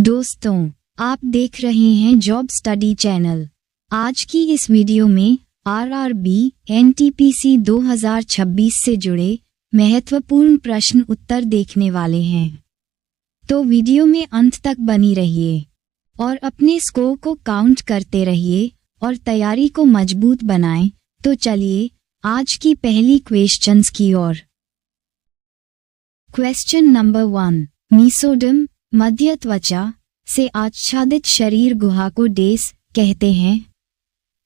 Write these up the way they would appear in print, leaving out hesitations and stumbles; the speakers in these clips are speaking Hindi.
दोस्तों, आप देख रहे हैं जॉब स्टडी चैनल। आज की इस वीडियो में आरआरबी एनटीपीसी 2026 से जुड़े महत्वपूर्ण प्रश्न उत्तर देखने वाले हैं। तो वीडियो में अंत तक बनी रहिए और अपने स्कोर को काउंट करते रहिए और तैयारी को मजबूत बनाएं। तो चलिए आज की पहली क्वेश्चंस की ओर। Question number 1। मीसोडर्म मध्य त्वचा से आच्छादित शरीर गुहा को डेस कहते हैं।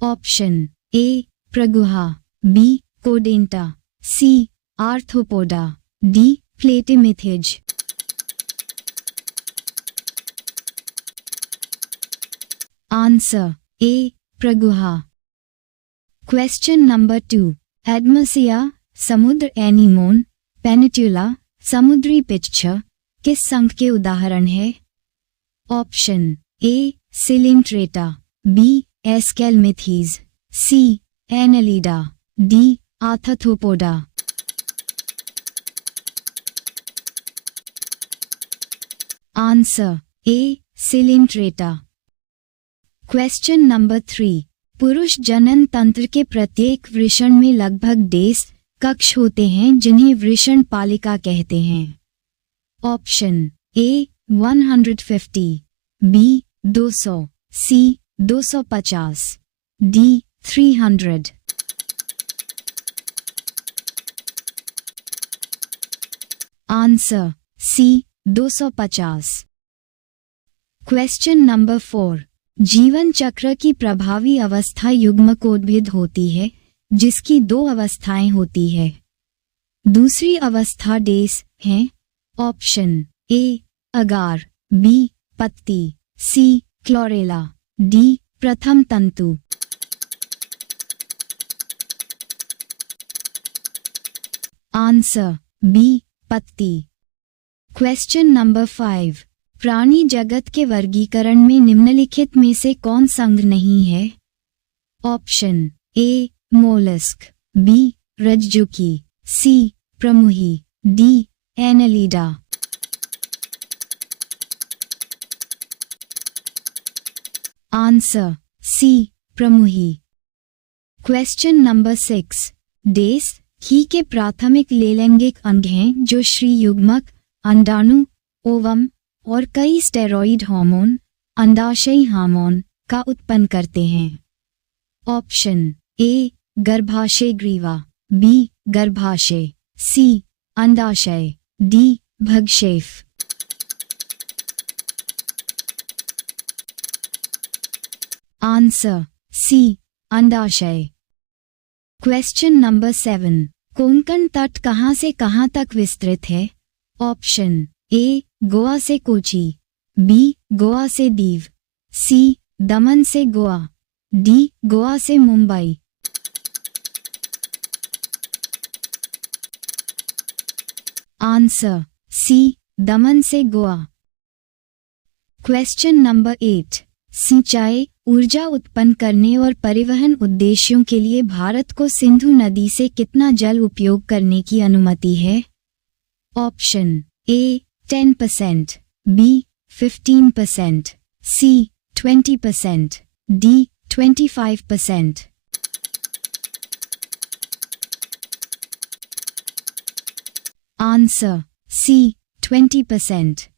ऑप्शन ए प्रगुहा, बी कोडेंटा, C Arthropoda, D Platyhelminthes. Answer A प्रगुहा। Question number 2। एडमसिया समुद्र एनीमोन, पेनिट्यूला समुद्री पिच्छ किस संघ के उदाहरण है? Option A Coelenterata, B Aschelminthes, C Annelida, D Arthropoda. Answer A Coelenterata. Question number 3। पुरुष जनन तंत्र के प्रत्येक वृषण में लगभग 10 कक्ष होते हैं जिन्हें वृषण पालिका कहते हैं। Option A 150, B 200, C 250, D 300। Answer C 250। Question number 4। जीवन चक्र की प्रभावी अवस्था युग्मकोद्भिद होती है जिसकी 2 अवस्थाएं होती है। दूसरी अवस्था डेस है। ऑप्शन ए अगार, बी पत्ती, सी क्लोरेला, डी प्रथम तंतु। आंसर बी पत्ती। Question number 5। प्राणी जगत के वर्गीकरण में निम्नलिखित में से कौन संघ नहीं है? ऑप्शन ए मोलस्क, बी रज्जुकी, सी प्रमुही, डी एनालिडा। आंसर सी प्रमुही। Question number 6। डेस ही के प्राथमिक लैंगिक अंग हैं जो श्री युग्मक, अंडाणु, ओवम और कई स्टेरॉइड हार्मोन, अंडाशयी हार्मोन का उत्पन्न करते हैं। ऑप्शन ए गर्भाशय ग्रीवा, बी गर्भाशय, सी अंडाशय, डी भगशेफ। आंसर सी अंडाशय। Question number 7। कोंकण तट कहां से कहां तक विस्तृत है? ऑप्शन ए गोवा से कोची, बी गोवा से दीव, सी दमन से गोवा, डी गोवा से मुंबई। आंसर सी दमन से गोवा। Question number 8। सिंचाई, ऊर्जा उत्पन्न करने और परिवहन उद्देश्यों के लिए भारत को सिंधु नदी से कितना जल उपयोग करने की अनुमति है? Option A 10%, B 15%, C 20%, D 25%। Answer C 20%।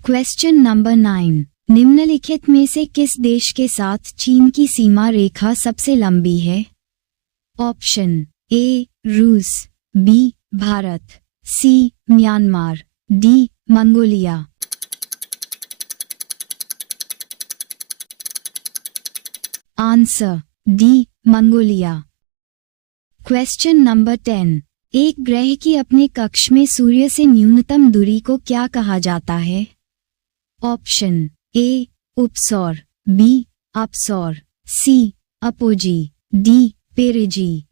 Question number 9। निम्नलिखित में से किस देश के साथ चीन की सीमा रेखा सबसे लंबी है? ऑप्शन ए रूस, B Bharat, C Myanmar, D Mongolia. Answer D Mongolia. Question number 10। एक ग्रह की अपने कक्ष में सूर्य से न्यूनतम दूरी को क्या कहा जाता है? Option A उपसौर, B अपसौर, C apogee, D पेरिजी।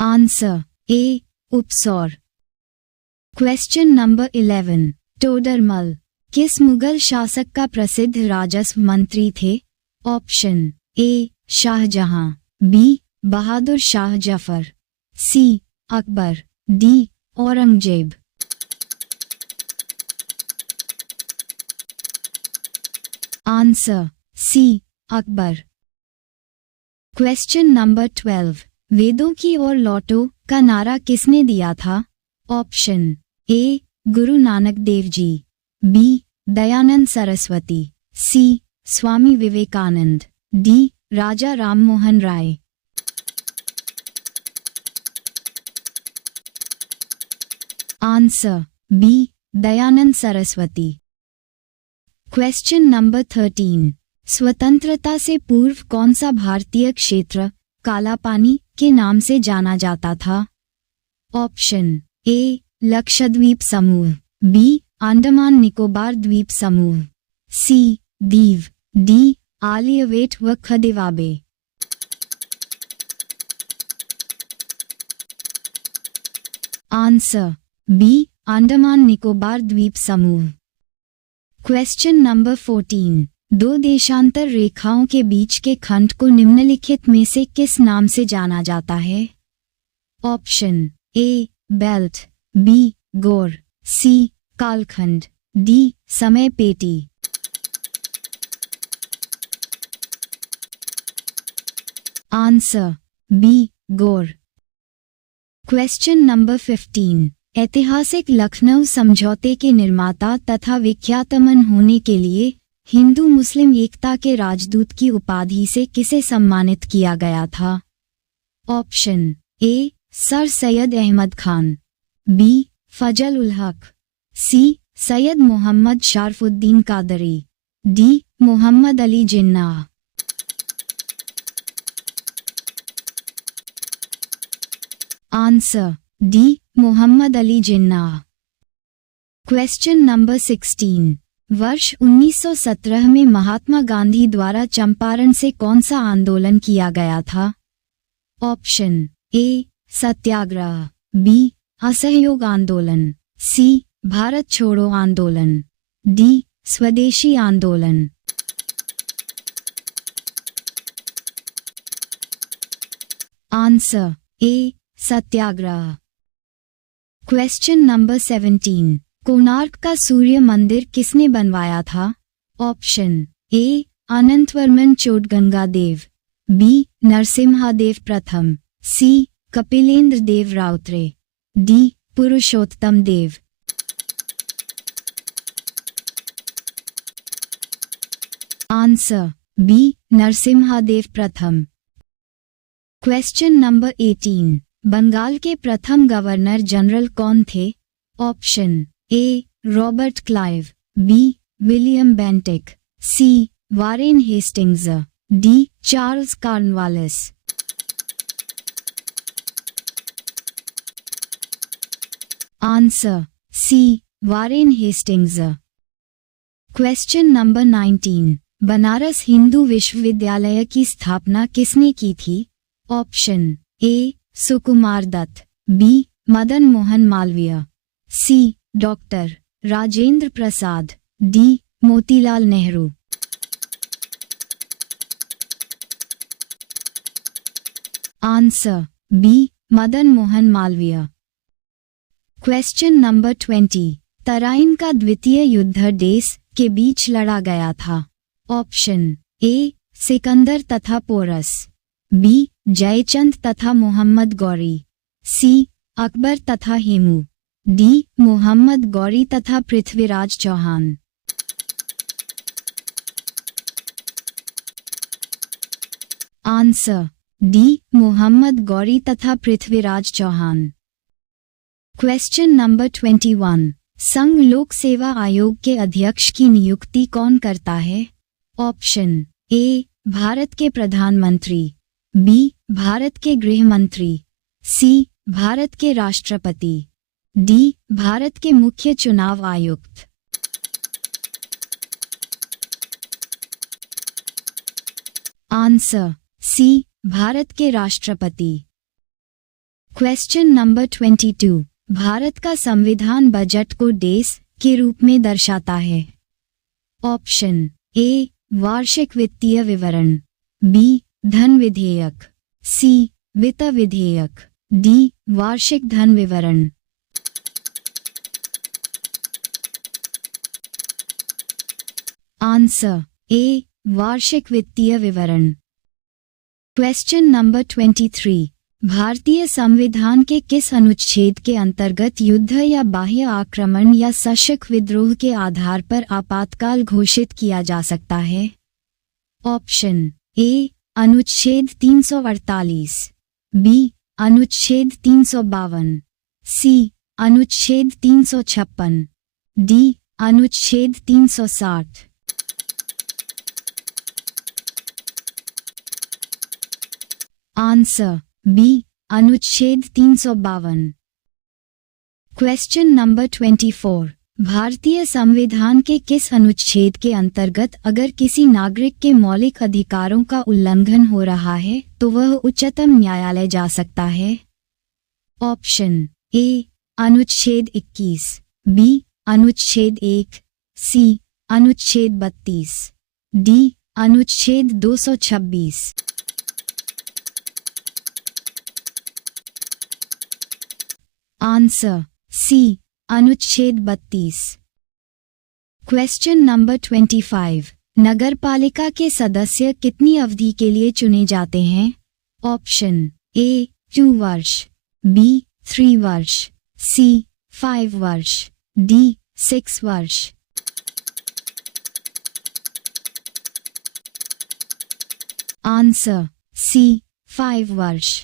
Answer A उपसौर। Question number 11। Todarmal किस मुगल शासक का प्रसिद्ध राजस्व मंत्री थे? ऑप्शन ए शाहजहां, बी बहादुर शाह जफर, सी Akbar, D Aurangzeb. Answer C Akbar. Question number 12, वेदों की ओर लौटो का नारा किसने दिया था? Option A Guru Nanak Dev ji, B Dayanand Saraswati, C Swami Vivekananda, D Raja Rammohan Roy. Answer B Dayanand Saraswati. Question number 13, स्वतंत्रता से पूर्व कौन सा भारतीय क्षेत्र काला पानी के नाम से जाना जाता था? ऑप्शन ए लक्षद्वीप समूह, बी अंडमान निकोबार द्वीप समूह, सी दीव, डी आलियवेट व खदिवाबे। आंसर बी अंडमान निकोबार द्वीप समूह। क्वेश्चन नंबर 14, दो देशांतर रेखाओं के बीच के खंड को निम्नलिखित में से किस नाम से जाना जाता है? ऑप्शन ए बेल्ट, बी गोर, सी कालखंड, डी समय पेटी। आंसर बी गोर। क्वेश्चन नंबर 15, ऐतिहासिक लखनऊ समझौते के निर्माता तथा विख्यातमन होने के लिए हिंदू मुस्लिम एकता के राजदूत की उपाधि से किसे सम्मानित किया गया था? Option A Sir Syed Ahmed Khan, B Fazl ul Haq, C Syed Mohammad Sharafuddin Qadri, D Mohammad Ali Jinnah. Answer D Mohammad Ali Jinnah. Question number 16, वर्ष 1917 में महात्मा गांधी द्वारा चंपारण से कौन सा आंदोलन किया गया था? ऑप्शन ए सत्याग्रह, बी असहयोग आंदोलन, सी भारत छोड़ो आंदोलन, डी स्वदेशी आंदोलन। Answer A Satyagraha. Question number 17, Konark का सूर्य मंदिर किसने बनवाया था? Option A Anantavarman Chodagangadeva, B Narasimhadeva प्रथम, C Kapilendra Deva Routray, D Purushottama Deva. Answer B Narasimhadeva प्रथम। क्वेश्चन नंबर 18, बंगाल के प्रथम गवर्नर जनरल कौन थे? Option A Robert Clive, B William Bentinck, C Warren Hastings, D Charles Cornwallis. Answer C Warren Hastings. Question number 19, Banaras Hindu विश्वविद्यालय की स्थापना किसने की थी? Option A Sukumar Dutt, B Madan Mohan Malviya, C doctor Rajendra Prasad, D Motilal Nehru. Answer B Madan Mohan Malviya. Question number 20, Tarain का द्वितीय युद्ध देश के बीच लड़ा गया था? ऑप्शन ए सिकंदर तथा पोरस, बी जयचंद तथा मोहम्मद गौरी, सी अकबर तथा हेमू, डी मोहम्मद गौरी तथा पृथ्वीराज चौहान। आंसर डी मोहम्मद गौरी तथा पृथ्वीराज चौहान। क्वेश्चन नंबर 21, संघ लोक सेवा आयोग के अध्यक्ष की नियुक्ति कौन करता है? ऑप्शन ए भारत के प्रधानमंत्री, बी भारत के गृह मंत्री, सी भारत के राष्ट्रपति, डी भारत के मुख्य चुनाव आयुक्त। आंसर सी भारत के राष्ट्रपति। क्वेश्चन नंबर 22, भारत का संविधान बजट को देश के रूप में दर्शाता है? ऑप्शन ए वार्षिक वित्तीय विवरण, बी धन विधेयक, सी वित्त विधेयक, डी वार्षिक धन विवरण। आंसर ए वार्षिक वित्तीय विवरण। क्वेश्चन नंबर 23, भारतीय संविधान के किस अनुच्छेद के अंतर्गत युद्ध या बाह्य आक्रमण या सशस्त्र विद्रोह के आधार पर आपातकाल घोषित किया जा सकता है? ऑप्शन ए अनुच्छेद 348, बी अनुच्छेद 352, सी अनुच्छेद 356, डी अनुच्छेद 360। आंसर बी अनुच्छेद 352। क्वेश्चन नंबर 24, भारतीय संविधान के किस अनुच्छेद के अंतर्गत अगर किसी नागरिक के मौलिक अधिकारों का उल्लंघन हो रहा है तो वह उच्चतम न्यायालय जा सकता है? ऑप्शन ए अनुच्छेद 21, बी अनुच्छेद 1, सी अनुच्छेद 32, डी अनुच्छेद 226। आंसर सी अनुच्छेद 32। क्वेश्चन नंबर 25, नगरपालिका के सदस्य कितनी अवधि के लिए चुने जाते हैं? ऑप्शन ए 2 वर्ष, बी 3 वर्ष, सी 5 वर्ष, डी 6 वर्ष। आंसर सी 5 वर्ष।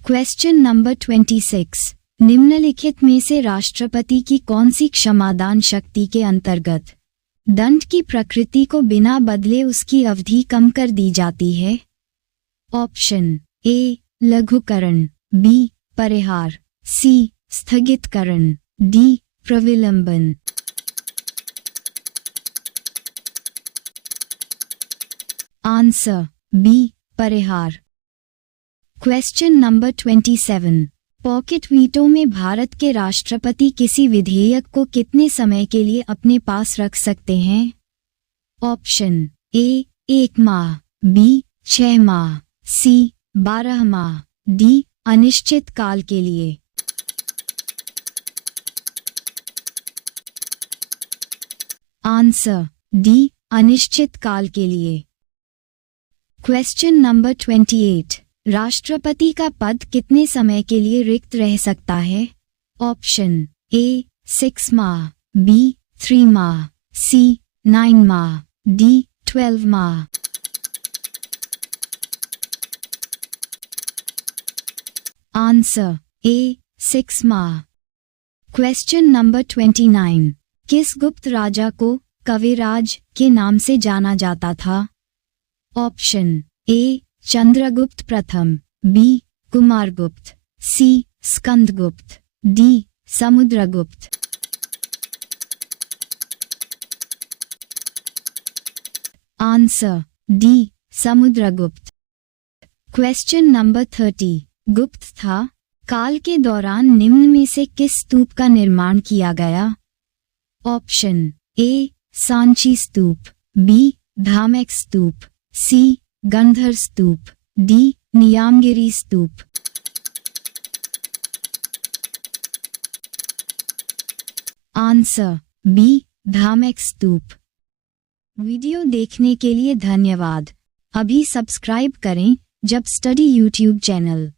क्वेश्चन नंबर 26, निम्नलिखित में से राष्ट्रपति की कौन सी क्षमादान शक्ति के अंतर्गत दंड की प्रकृति को बिना बदले उसकी अवधि कम कर दी जाती है? ऑप्शन ए लघुकरण, बी परिहार, सी स्थगितकरण, डी प्रविलंबन। आंसर बी परिहार। क्वेश्चन नंबर 27, पॉकेट वीटो में भारत के राष्ट्रपति किसी विधेयक को कितने समय के लिए अपने पास रख सकते हैं? ऑप्शन ए 1 माह, बी 6 माह, सी 12 माह, डी अनिश्चित काल के लिए। आंसर डी अनिश्चित काल के लिए। क्वेश्चन नंबर 28, राष्ट्रपति का पद कितने समय के लिए रिक्त रह सकता है? ऑप्शन ए 6 माह, बी 3 माह, सी 9 माह, डी 12 माह। आंसर ए 6 माह। क्वेश्चन नंबर 29, किस गुप्त राजा को कविराज के नाम से जाना जाता था? ऑप्शन ए चंद्रगुप्त प्रथम, B Kumaragupta, C Skandagupta, D Samudragupta. Answer D Samudragupta. Question number 30, Gupta था काल के दौरान निम्न में से किस स्तूप का निर्माण किया गया? Option A Sanchi stupa, B Dhamek stupa, C Gandhar stupa, D Niyamgiri stupa. Answer B Dhamek stupa. Video देखने के लिए धन्यवाद। अभी सब्सक्राइब करें जब स्टडी यूट्यूब चैनल।